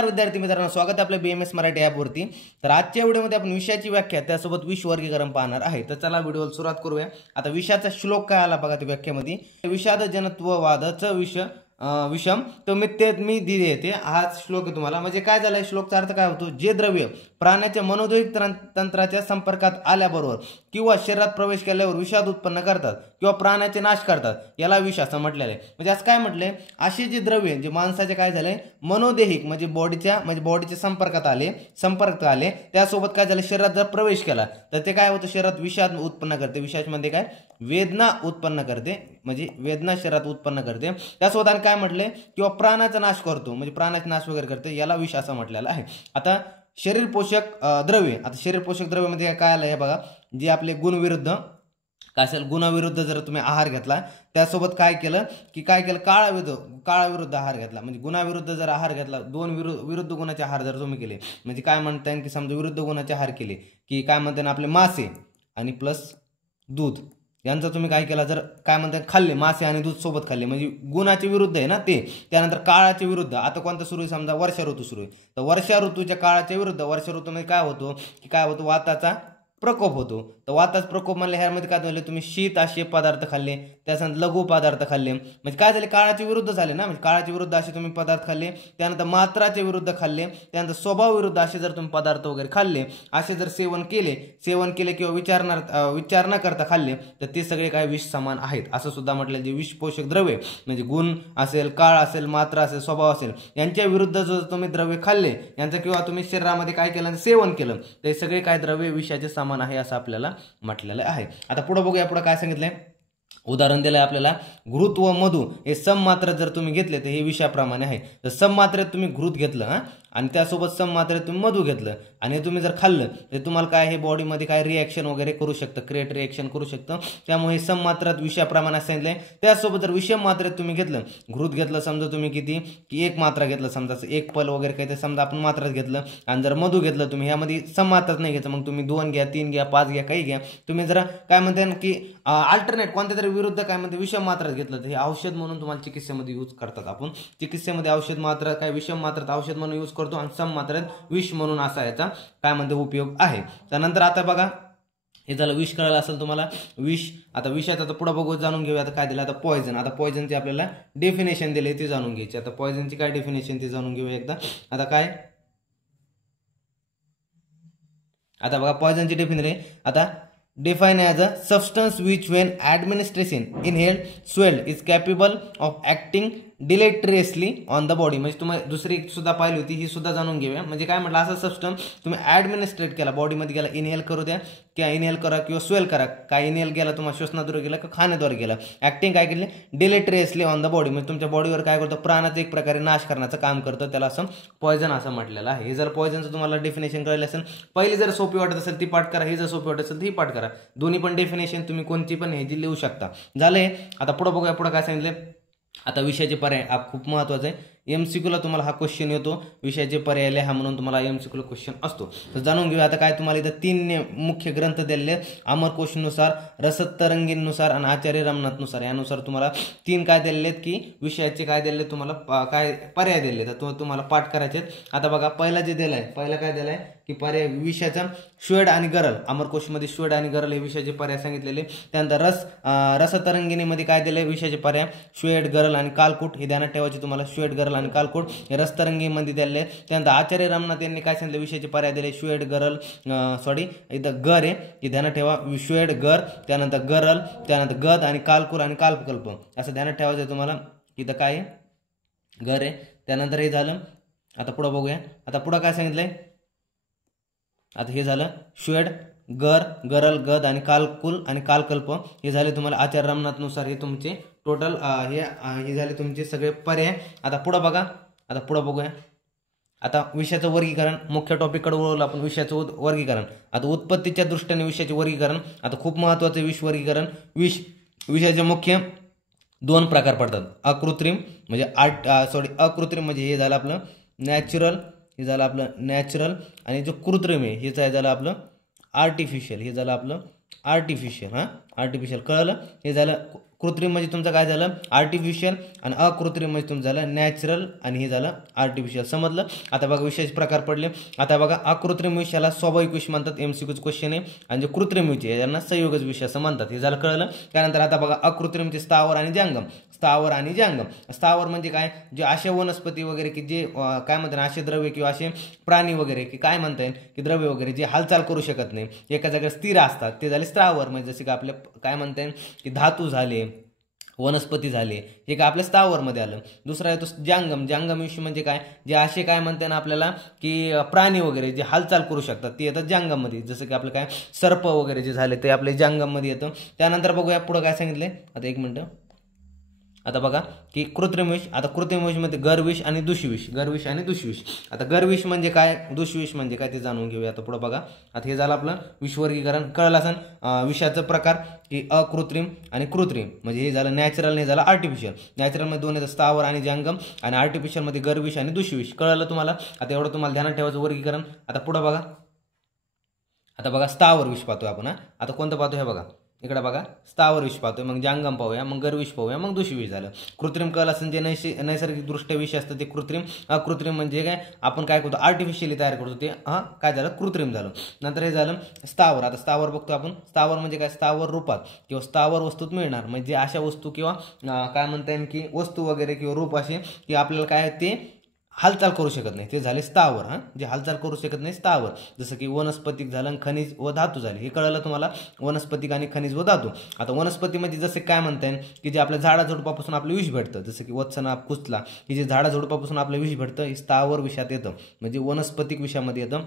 नमस्कार विद्यार्थी मित्रांनो, स्वागत आहे आपल्या BMS मराठी ॲपवरती। तर आजच्या व्हिडिओमध्ये आपण विषयाची व्याख्या त्यासोबत विष वर्गीकरण पाहणार आहे। तर चला व्हिडिओला सुरुवात करूया। आता विषयाचा श्लोक काय आला बघा त्या व्याख्येमध्ये, विषाद जनत्ववादाचं विषम तो मिथ्येत्मी दिदेते हा श्लोक आहे तुम्हाला। म्हणजे काय झालं, श्लोकचा अर्थ काय होतो, जे द्रव्य प्राण्याच्या मनोदयिक तंत्राच्या संपर्कात आल्याबरोबर किंवा शरीरात प्रवेश केल्यावर विषाद उत्पन्न करतात किंवा प्राण्याचे नाश करतात याला विष असं म्हटलेलं आहे। म्हणजे असं काय म्हटलंय, अशी जी द्रव्य जे माणसाचे काय झाले मनोदेहिक म्हणजे बॉडीच्या संपर्कात आले त्यासोबत काय झालं, शरीरात जर प्रवेश केला तर ते काय होतं, शरीरात विषाद उत्पन्न करते। विषामध्ये काय वेदना उत्पन्न करते, म्हणजे वेदना शरीरात उत्पन्न करते। त्यासोबत काय म्हटले, किंवा प्राणाचा नाश करतो म्हणजे प्राणाचा नाश वगैरे करते, याला विष असं म्हटलेलं आहे। आता शरीर पोषक द्रव्य, आता शरीर पोषक द्रव्यामध्ये काय आलं हे बघा, जे आपले गुणविरुद्ध काय असेल, गुणाविरुद्ध जर तुम्ही आहार घेतला त्यासोबत काय केलं काळाविरुद्ध आहार घेतला, म्हणजे गुणाविरुद्ध जर आहार घेतला, दोन विरुद्ध गुणाचे आहार जर तुम्ही केले, म्हणजे काय म्हणता येईल की समजा विरुद्ध गुणाचे आहार केले की काय म्हणता येईल, आपले मासे आणि प्लस दूध यांचा तुम्ही काय केला, जर काय म्हणतात खाल्ले मासे आणि दूध सोबत खाल्ले, म्हणजे गुणाचे विरुद्ध आहे ना ते। त्यानंतर काळाचे विरुद्ध, आता कोणता सुरू आहे, समजा वर्षा ऋतू सुरू आहे, तर वर्षा ऋतूच्या काळाच्या विरुद्ध वर्षा ऋतूमध्ये काय होतो वाताचा प्रकोप होतो। तर वाताचा प्रकोप म्हणले ह्यामध्ये काय झाले, तुम्ही शीत असे पदार्थ खाल्ले, त्यानंतर लघु पदार्थ खाल्ले, म्हणजे काय झाले काळाचे विरुद्ध झाले ना, म्हणजे काळाच्या विरुद्ध असे तुम्ही पदार्थ खाल्ले। त्यानंतर मात्राचे विरुद्ध खाल्ले, त्यानंतर स्वभाव विरुद्ध असे जर तुम्ही पदार्थ वगैरे खाल्ले, असे जर सेवन केले किंवा विचार न करता खाल्ले तर ते सगळे काय विष समान आहेत असं सुद्धा म्हटलं। जे विष पोषक द्रव्य म्हणजे गुण असेल, काळ असेल, मात्रा असेल, स्वभाव असेल, यांच्या विरुद्ध जो तुम्ही द्रव्य खाल्ले यांचं किंवा तुम्ही शरीरामध्ये काय केलं सेवन केलं, ते सगळे काय द्रव्य विषाचे समान आहे असं आपल्याला म्हटलेलं आहे। आता पुढे बघूया, पुढे काय सांगितलंय, उदाहरण दिलंय आपल्याला, घृत व मधु हे सम मात्रा जर तुम्ही घेतले तर हे विषाप्रमाणे आहे। तर सम मात्रेत तुम्ही घृत घेतलं आणि त्यासोबत सम मात्रेत तुम्ही मधु घेतलं आणि तुम्ही जर खाल्लं तर तुम्हाला काय हे बॉडीमध्ये काय रिएक्शन वगैरे करू शकतं, क्रिएट रिएक्शन करू शकतं। त्यामुळे सम मात्रात विषाप्रमाणे सांगितलंय। त्यासोबत जर विषम मात्रेत तुम्ही घेतलं, घृत घेतलं समजा तुम्ही किती की एक मात्रा घेतलं, समजा एक पल वगैरे काही ते समजा आपण मात्रात घेतलं, आणि जर मधु घेतलं तुम्ही यामध्ये सम मात्रात नाही घेतलं, मग तुम्ही 2 घ्या, 3 घ्या, 5 घ्या, काही घ्या, तुम्ही जरा काय म्हणता की अल्टरनेट कोणत्या तरी विरुद्ध काय म्हणते विषम मात्रात घेतलं तर हे औषध म्हणून तुम्हाला चिकित्सेमध्ये यूज करतात। आपण चिकित्सेमध्ये औषध मात्रा काय विषम मात्रात औषध म्हणून यूज करतो आणि सम मात्रात विष म्हणून असा याचा काय म्हणते उपयोग आहे। त्यानंतर आता बघा, हे झालं विष कळालं असेल तुम्हाला विष। आता विषयात आता पुढे बघू, जाणून घेऊया आता काय दिलं, आता पॉयझन। आता पॉयझनची आपल्याला डेफिनेशन दिले ते जाणून घ्यायची। आता पॉयझनची काय डेफिनेशन ते जाणून घेऊया एकदा। आता काय, आता बघा पॉयझनची डेफिनेशन आहे, आता define as a substance which when administration inhaled swelled is capable of acting deleteriously on the body। म्हणजे तुम्ही दुसरी सुद्धा पाहिली होती, ही सुद्धा जाणून घेऊया। म्हणजे काय म्हटलं, असा सबस्टन्स तुम्ही ऍडमिनिस्ट्रेट केला बॉडीमध्ये गेला, इनहेल करू द्या किंवा इनहेल करा किंवा स्वेल करा, काय इनहेल गेला तुम्हाला श्वसनाद्वारे गेला किंवा खाण्याद्वारे गेला, ऍक्टिंग काय केली डिलेटरियसली ऑन द बॉडी, म्हणजे तुमच्या बॉडीवर काय करतो, प्राणाचं एक प्रकारे नाश करण्याचं काम करतं, त्याला असं पॉयझन असं म्हटलेलं आहे। हे जर पॉयझनचं तुम्हाला डेफिनेशन कळलं असेल, पहिली जर सोपी वाटत असेल ती पाठ करा, ही जर सोपी वाटत असेल ती पाठ करा, दोन्ही पण डेफिनेशन तुम्ही कोणती पण हे जी लिहू शकता। झालंय, आता पुढे बघूया, पुढे काय सांगितलं, आता विषयाचे पर्याय हा खूप महत्वाचा आहे। MCQ ला तुम्हाला हा क्वेश्चन येतो, विषयाचे पर्याय लिहा म्हणून तुम्हाला MCQ ला क्वेश्चन असतो। तर जाणून घेऊया आता काय, तुम्हाला इथं 3 मुख्य ग्रंथ दिलेले, अमरकोशनुसार, रसदतरंगीनुसार आणि आचार्य रमनाथनुसार, यानुसार तुम्हाला 3 काय दिलेले आहेत की विषयाचे काय दिलेले तुम्हाला काय पर्याय दिलेले, तर तुम्हाला पाठ करायचे। आता बघा पहिला जे दिलाय, पहिला काय दिलाय की पर्याय विषयाचा श्वेड आणि गरल, अमरकोशमध्ये श्वेड आणि गरल हे विषयाचे पर्याय सांगितलेले। त्यानंतर रसतरंगिणीमध्ये काय दिले विषयाचे पर्याय, श्वेड, गरल आणि कालकूट, हे ध्यानात ठेवायचे तुम्हाला, श्वेड, गरल आणि कालकूट हे रसतरंगीमध्ये दिले। त्यानंतर आचार्य रमनाथ यांनी काय सांगितलं विषयाचे पर्याय दिले, श्वेड, गरल इथं गर आहे हे ध्यानात ठेवा, श्वेड, गर, त्यानंतर गरल, त्यानंतर गद आणि कालकूर आणि काल्पकल्प असं ध्यानात ठेवायचं तुम्हाला। इथं काय आहे गर आहे, त्यानंतर हे झालं। आता पुढे बघूया, आता पुढे काय सांगितलंय, आता हे झालं श्वेड, गर, गरल, गद आणि कालकुल आणि कालकल्प हे झाले तुम्हाला आचार्य रमनाथनुसार, हे तुमचे टोटल हे झाले तुमचे सगळे पर्याय। आता पुढे बघा, आता पुढे बघूया, आता विषयाचं वर्गीकरण, मुख्य टॉपिककडे वळवलं आपण, विषयाचं वर्गीकरण। आता उत्पत्तीच्या दृष्टीने विषयाचे वर्गीकरण, आता खूप महत्त्वाचं विष वर्गीकरण। विषयाचे मुख्य 2 प्रकार पडतात, अकृत्रिम म्हणजे अकृत्रिम म्हणजे हे झालं आपलं नॅचरल, हे झालं आपलं नॅचरल, आणि जो कृत्रिम आहे हे झालं आपलं आर्टिफिशियल, हे झालं आपलं आर्टिफिशियल। आर्टिफिशियल कळलं, हे झालं कृत्रिम म्हणजे तुमचं काय झालं आर्टिफिशियल, आणि अकृत्रिम म्हणजे तुमचं झालं नॅचरल, आणि हे झालं आर्टिफिशियल. समजलं. आता बघा विषयाचे प्रकार पडले. आता बघा अकृत्रिम विष याला स्वाभाविक विष म्हणतात, MCQच क्वेश्चन आहे, आणि जे कृत्रिम विष आहे यांना संयोगज विष असं म्हणतात. हे झालं कळलं. त्यानंतर आता बघा अकृत्रिमचे स्थावर आणि जंगम. स्थावर आणि जंगम. स्थावर म्हणजे काय, जे असे वनस्पती वगैरे की जे काय म्हणतात असे द्रव्य किंवा असे प्राणी वगैरे की काय म्हणता येईल की द्रव्य वगैरे जे हालचाल करू शकत नाही, एका जागेवर स्थिर असतात, ते झाले स्थावर. म्हणजे जसे की आपले काय म्हणता येईल की धातू झाले, वनस्पती झाले, हे काय आपल्या स्थावरमध्ये आलं. दुसरा येतो जंगम. जंगम विषय म्हणजे काय, जे असे काय म्हणते ना आपल्याला की प्राणी वगैरे जे हालचाल करू शकतात ते येतात जंगममध्ये. जसं की आपलं काय सर्प वगैरे जे झाले ते आपले जंगममध्ये येतं. त्यानंतर बघूया पुढं काय सांगितले. आता एक मिनटं. आता बघा की कृत्रिम विष. आता कृत्रिम विषमध्ये गरविष आणि दुष्विष. गरविष आणि दुष्विष. आता गरविष म्हणजे काय, दुष्विष म्हणजे काय ते जाणून घेऊया. आता पुढं बघा. आता हे झालं आपलं विषवर्गीकरण. कळलं असेल विषाचं प्रकार की अकृत्रिम आणि कृत्रिम. म्हणजे हे झालं नॅचरल, हे झालं आर्टिफिशियल. नॅचरलमध्ये दोन येतं स्थावर आणि जंगम, आणि आर्टिफिशियलमध्ये गरविष आणि दुष्विष. कळलं तुम्हाला. आता एवढं तुम्हाला ध्यानात ठेवायचं वर्गीकरण. आता पुढं बघा. आता बघा स्थावर विष पाहतोय आपण. आता कोणतं पाहतोय हे बघा इकडे बघा, स्थावर विष पाहतोय, मग जंगम पाहूया, मग गरविष पाहूया, मग दुष्विष झालं. कृत्रिम कल असेल जे नैसर्गिक दृष्ट्या विष असतं ते कृत्रिम. अकृत्रिम म्हणजे काय आपण काय करतो आर्टिफिशियली तयार करतो ते काय झालं कृत्रिम झालं. नंतर हे झालं स्थावर. आता स्थावर बघतो आपण. स्थावर म्हणजे काय, स्थावर रूपात किंवा स्थावर वस्तूत मिळणार, म्हणजे अशा वस्तू किंवा काय म्हणता येईल की वस्तू वगैरे किंवा रूप असे की आपल्याला काय ते हालचाल करू शकत नाही, ते झाले स्थावर. जे हालचाल करू शकत नाही स्थावर. जसं की वनस्पतिक झालं, खनिज व धातू झाले. हे कळलं तुम्हाला, वनस्पतिक आणि खनिज व धातू. आता वनस्पतीमध्ये जसे काय म्हणता येईल की जे आपल्या झाडाझुडपापासून आपलं विष भेटतं, जसं की वत्सनाप, कुचला, हे जे झाडाझुडपापासून आपलं विष भेटतं हे स्थावर विषात येतं, म्हणजे वनस्पतिक विषामध्ये येतं.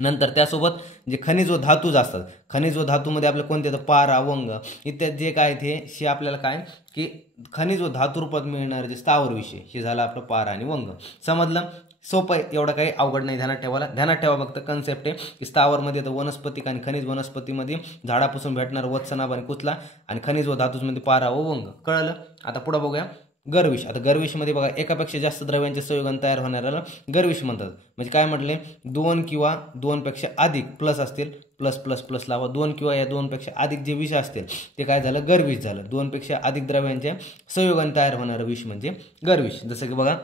नंतर त्यासोबत जे खनिज व धातूज असतात, खनिज व धातूमध्ये आपलं कोणते येतं पारा, वंग इत्यादी जे काय ते आपल्याला काय की खनिज व धातू रूपात मिळणारे जे स्थावर विषय, हे झालं आपलं पारा आणि वंग. समजलं. सोपं आहे, एवढं काही अवघड नाही. ध्यानात ठेवा फक्त कन्सेप्ट आहे की स्थावरमध्ये येतं वनस्पतिक आणि खनिज. वनस्पतीमध्ये झाडापासून भेटणार वत्सनाभ आणि कुचला, आणि खनिज व धातूमध्ये पारा व वंग. कळलं. आता पुढं बघूया गरविष. आता गरविषमध्ये बघा एकापेक्षा जास्त द्रव्यांचे संयोजन तयार होणाऱ्याला गरविष म्हणतात. म्हणजे काय म्हटले, दोन किंवा दोनपेक्षा अधिक प्लस असतील, प्लस प्लस प्लस लावा, दोन किंवा या दोनपेक्षा अधिक जे विष असतील ते काय झालं गरविष झालं. दोनपेक्षा अधिक द्रव्यांच्या संयोगाने तयार होणारं विष म्हणजे गरविष. जसं की बघा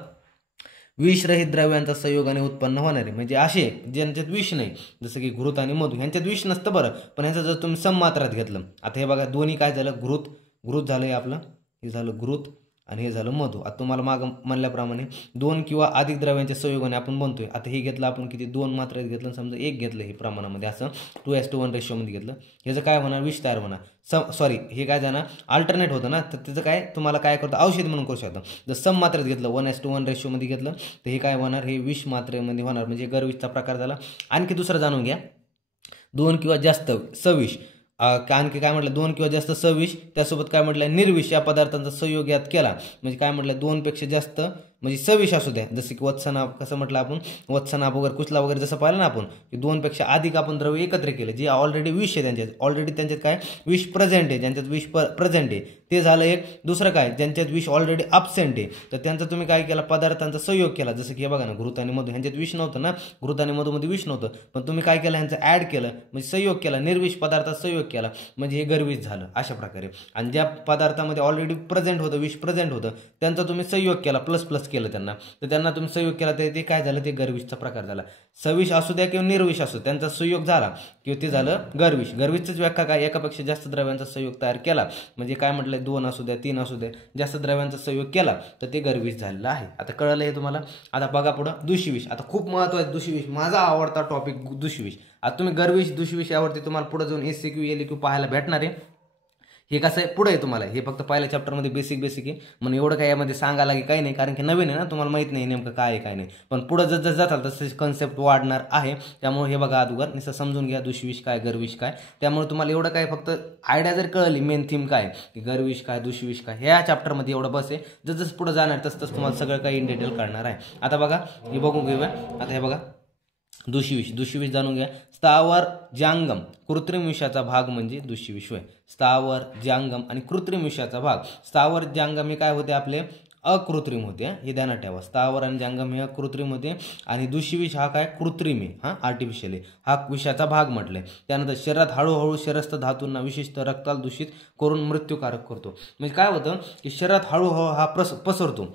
विषरहित द्रव्यांचा संयोगाने उत्पन्न होणारे, म्हणजे असे ज्यांच्यात विष नाही, जसं की घृत आणि मधु, ह्यांच्यात विष नसतं बरं, पण ह्यांचं जर तुम्ही सममात्रात घेतलं. आता हे बघा दोन्ही काय झालं घृत झालं, हे आपलं हे झालं घृत आणि हे झालं मधु. आता तुम्हाला मागं म्हणल्याप्रमाणे दोन किंवा अधिक द्रव्यांच्या संयोगाने आपण बनतोय. आता हे घेतलं आपण किती, दोन मात्रेत घेतलं, समजा एक घेतलं हे प्रमाणामध्ये, असं 2:1 रेशोमध्ये घेतलं, ह्याचं काय होणार विष तयार होणार. सॉरी हे काय जाणार अल्टरनेट होतं ना, तर त्याचं काय तुम्हाला काय करतं औषध म्हणून करू शकतं. जर सम मात्रेत घेतलं 1:1 रेशोमध्ये घेतलं तर हे काय होणार, हे विष मात्रेमध्ये होणार, म्हणजे गरविषचा प्रकार झाला. आणखी दुसरं जाणून घ्या, दोन किंवा जास्त सविष. आणखी काय म्हटलं, दोन किंवा जास्त सविष, त्यासोबत काय म्हटलं निर्विष या पदार्थांचा संयोग यात केला, म्हणजे काय म्हटलं दोनपेक्षा जास्त म्हणजे सविष असू द्या. जसं की वत्सनाभ, कसं म्हटलं आपण वत्सनाभ वगैरे कुचला वगैरे जसं पाहिलं ना आपण, की दोनपेक्षा अधिक आपण द्रव्य एकत्र केले, जे ऑलरेडी विष आहे त्यांच्यात, ऑलरेडी त्यांच्यात काय विष प्रेझेंट आहे, ज्यांच्यात विष प्रेझेंट आहे ते झालं एक. दुसरं काय, ज्यांच्यात विष ऑलरेडी अब्सेंट आहे, तर त्यांचा तुम्ही काय केला पदार्थांचा संयोग केला. जसं की हे बघा ना घृत आणि मधु, ह्यांच्यात विष नव्हतं ना, घृत आणि मधूमध्ये विष नव्हतं, पण तुम्ही काय केलं ह्यांचं ॲड केलं, म्हणजे संयोग केला, निर्विष पदार्थात संयोग केला, म्हणजे हे गरविष झालं अशा प्रकारे. आणि ज्या पदार्थामध्ये ऑलरेडी प्रेझेंट होतं, विष प्रेझेंट होतं, त्यांचा तुम्ही संयोग केला, प्लस प्लस केलं त्यांना, तर त्यांना तुम्ही संयोग केला, तर ते काय झालं, ते गरविषचा प्रकार झाला. सविष असू द्या किंवा निर्विष असू, त्यांचा संयोग झाला किंवा ते झालं गरविष. गरविषच व्याख्या काय, एकापेक्षा जास्त द्रव्यांचा संयोग तयार केला, म्हणजे काय म्हटलंय 2 असू द्या 3 असू द्या, जास्त द्रव्यांचा संयोग केला तर ते गरविष झालेलं आहे. आता कळलं हे तुम्हाला. आता बघा पुढं दुष्विष. आता खूप महत्त्वाचं दुष्विष, माझा आवडता टॉपिक दुष्विष. आता तुम्ही गरविष दुष्विष यावरती तुम्हाला पुढे जाऊन SCQ LQ पाहायला भेटणार आहे. हे कसं आहे पुढे आहे तुम्हाला, हे फक्त पहिल्या चॅप्टरमध्ये बेसिक आहे, म्हणून एवढं काय यामध्ये सांगायला की काही नाही, कारण की नवीन आहे ना, तुम्हाला माहित नाही नेमकं काय आहे काय नाही, पण पुढं जर जाताल तसे कन्सेप्ट वाढणार आहे. त्यामुळे हे बघा अगोदर नुसतं समजून घ्या दुष्विष काय गरविष काय. त्यामुळे तुम्हाला एवढं काय फक्त आयडिया जर कळली मेन थीम काय की गरविष काय दुष्विष काय, ह्या चॅप्टरमध्ये एवढं बस आहे. जसं पुढं जाणार तसं तुम्हाला सगळं काही इन डिटेल कळणार आहे. आता बघा हे बघून घेऊया. आता हे बघा दुष्विष जाणून घ्या. स्थावर जांगम कृत्रिम विषाचा भाग म्हणजे दुष्विष होय. स्थावर जांगम आणि कृत्रिम विषाचा भाग. स्थावर जांगम हे काय होते आपले अकृत्रिम होते, हे ध्यानात ठेवा. स्थावर आणि जंगम हे अकृत्रिम होते आणि दूषित हा काय कृत्रिम आहे, आर्टिफिशियल आहे, हा विषाचा भाग म्हटले. त्यानंतर शरीरात हळूहळू शरीरस्थ धातूंना विशेषतः रक्ताला दूषित करून मृत्यूकारक करतो. म्हणजे काय होतं की शरीरात हळूहळू हा पसरतो.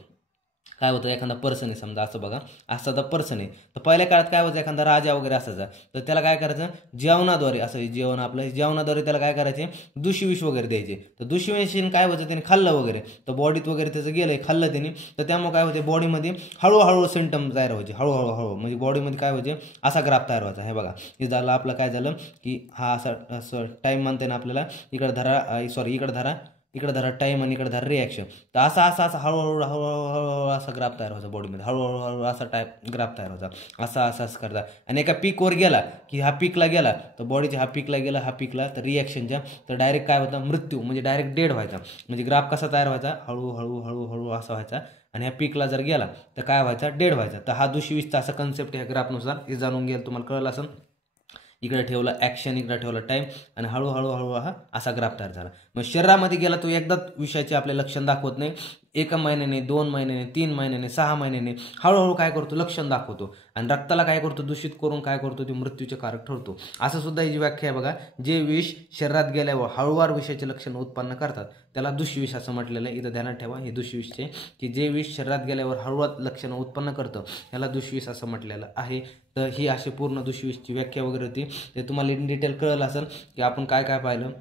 काय होतं, एखादा पर्सन आहे समजा, असं बघा, असा तर पर्सन आहे, तर पहिल्या काळात काय होतं, एखादा राजा वगैरे असायचा, तर त्याला काय करायचं, जेवणाद्वारे, असं जेवण आपलं जेवणाद्वारे त्याला काय करायचे, दूषिविष वगैरे द्यायचे. तर दूषिविषीने काय व्हायचं, त्याने खाल्लं वगैरे, तर बॉडीत वगैरे त्याचं गेलं, खाल्लं त्याने, तर त्यामुळे काय होते, बॉडीमध्ये हळूहळू सिम्टम तयार व्हायचे, हळूहळू म्हणजे बॉडीमध्ये काय व्हायचे, असा ग्राफ तयार व्हायचा. हे बघा, हे झालं आपलं, काय झालं की हा असं टाईम म्हणते ना आपल्याला, इकडे धरा टाईम आणि इकडे धरा रिॲक्शन. तर असा हळूहळू हळूहळू असा ग्राफ तयार व्हायचा बॉडीमध्ये, हळूहळू असा ग्राफ तयार व्हायचा, असं करता. आणि एका पीकवर गेला की हा पीकला गेला, तर बॉडीच्या हा पीकला तर रिॲक्शनच्या, तर डायरेक्ट काय होता, मृत्यू, म्हणजे डायरेक्ट डेड व्हायचा. म्हणजे ग्राफ कसा तयार व्हायचा, हळूहळू असा व्हायचा. आणि ह्या पीकला जर गेला तर काय व्हायचा, डेड व्हायचा. तर हा दूषिविषचा असा कन्सेप्ट ह्या ग्राफनुसार हे जाणून गेलं, तुम्हाला कळलं असं. इकडे ठेवलं ॲक्शन, इकडे ठेवलं टाईम, आणि हळूहळू हा असा ग्राफ तयार झाला. मग शरीरामध्ये गेला तो एकदाच विषयाचे आपले लक्षण दाखवत नाही, 1 महिन्याने, 2 महिन्याने, 3 महिन्याने, 6 महिन्याने हळूहळू काय करतो, लक्षण दाखवतो. आणि रक्ताला काय करतो, दूषित करून काय करतो, ते मृत्यूचे कारक ठरतो. असं सुद्धा ही जी व्याख्या आहे बघा, जे विष शरीरात गेल्यावर हळूवार विषयाचे लक्षण उत्पन्न करतात त्याला दूषविष असं म्हटलेलं आहे. इथं ध्यानात ठेवा, हे दूषविषचे, की जे विष शरीरात गेल्यावर हळूवार लक्षणं उत्पन्न करतं याला दूषविष असं म्हटलेलं आहे. तर ही अशी पूर्ण दूषविषची व्याख्या वगैरे होती. ते तुम्हाला इन डिटेल कळलं असेल की आपण काय काय पाहिलं.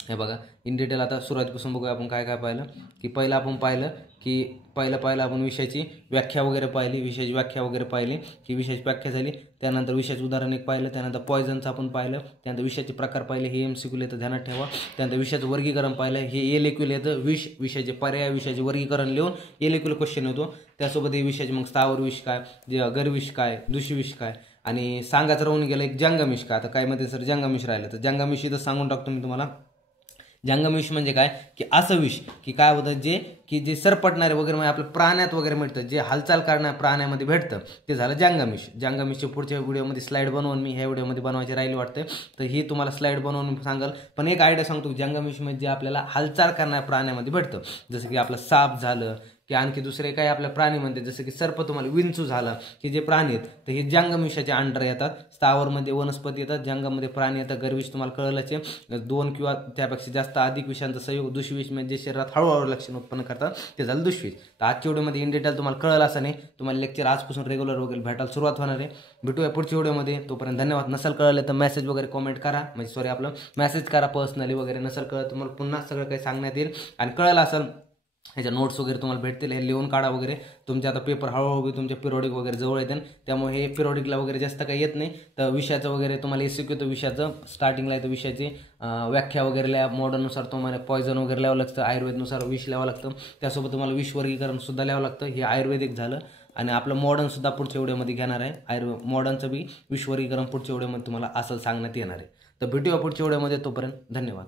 हे बघा, इन डिटेल आता सुरुवातीपासून बघूया आपण काय काय पाहिलं. की पहिलं आपण पाहिलं की पहिलं आपण विषयाची व्याख्या वगैरे पाहिली, विषयाची व्याख्या वगैरे पाहिली, की विषयाची व्याख्या झाली. त्यानंतर विषयाचं उदाहरण एक पाहिलं, त्यानंतर पॉयझनचं आपण पाहिलं, त्यानंतर विषयाचे प्रकार पाहिले, हे MCQ येतं, ध्यानात ठेवा. त्यानंतर विषयाचं वर्गीकरण पाहिलं, हे LAQ येतं, विषयाचे पर्याय, विषयाचे वर्गीकरण लिहून LAQ क्वेश्चन येतो. त्यासोबत हे विषयाचे मग स्थावर विष काय, गरविष काय, दूषिविष काय, आणि सांगायचं राहून गेलं एक जंगमिष काय. आता काय मध्ये सर जंगमिष राहिलं, तर जंगमिष इथं सांगून टाकतो मी तुम्हाला. जंगमिष म्हणजे काय, की असं विष की काय होतं, जे सरपटणारे वगैरे, म्हणजे आपल्या प्राण्यात वगैरे मिळतं, जे हालचाल करणाऱ्या प्राण्यामध्ये भेटतं, ते झालं जंगमिष. जंगमिषच्या पुढच्या व्हिडिओमध्ये स्लाईड बनवून मी ह्या व्हिडिओमध्ये बनवायची राहिली वाटतं, तर ही तुम्हाला स्लाईड बनवून सांगाल. पण एक आयडिया सांगतो, जंगमिष म्हणजे आपल्याला हालचाल करणाऱ्या प्राण्यामध्ये भेटतं, जसं की आपलं साप झालं, की आणखी दुसरे काही आपल्या प्राणी म्हणते, जसं की सर्प, तुम्हाला विंचू झाला, की जे प्राणी आहेत तर हे जंगमिषाच्या अंडर येतात. स्थावरमध्ये वनस्पती येतात, जंगमध्ये प्राणी येतात. गरविष तुम्हाला कळलंच आहे, 2 किंवा त्यापेक्षा जास्त अधिक विषयांचा संयोग. दूषविष म्हणजे शरीरात हळूहळू लक्षण उत्पन्न करतात, ते झालं दूषविष. तर आजच्या व्हिडिओमध्ये इन डिटेल तुम्हाला कळलं असं नाही, तुम्हाला लेक्चर आजपासून रेग्युलर वगैरे भेटायला सुरुवात होणार आहे. भेटूया पुढच्या व्हिडिओमध्ये, तोपर्यंत धन्यवाद. नसेल कळलं तर मेसेज वगैरे कमेंट करा, म्हणजे आपलं मेसेज करा पर्सनली वगैरे. नसेल कळलं तुम्हाला पुन्हा सगळं काही सांगण्यात येईल. आणि कळलं असेल ह्याच्या नोट्स वगैरे तुम्हाला भेटतील, हे लिहून काढा वगैरे. तुमच्या आता पेपर हळूहळू तुमच्या पिरियडिक वगैरे जवळ येते, त्यामुळे हे पिरियडिकला वगैरे जास्त काही येत नाही. तर विषयाचं वगैरे तुम्हाला MCQ, विषयाचं स्टार्टिंगला येतं, विषयाची व्याख्या वगैरे लिहा. मॉडर्ननुसार तुम्हाला पॉयझन वगैरे लिहावं लागतं, आयुर्वेदनुसार विष लिहावं लागतं, त्यासोबत तुम्हाला विष वर्गीकरण सुद्धा लिहावं लागतं. हे आयुर्वेदिक झालं. आणि आपलं मॉडर्नसुद्धा पुढच्या व्हिडिओमध्ये घेणार आहे. मॉडर्नचं बी विष वर्गीकरण पुढच्या व्हिडिओमध्ये तुम्हाला असं सांगण्यात येणार आहे. तर भेटूया पुढच्या व्हिडिओमध्ये, तोपर्यंत धन्यवाद.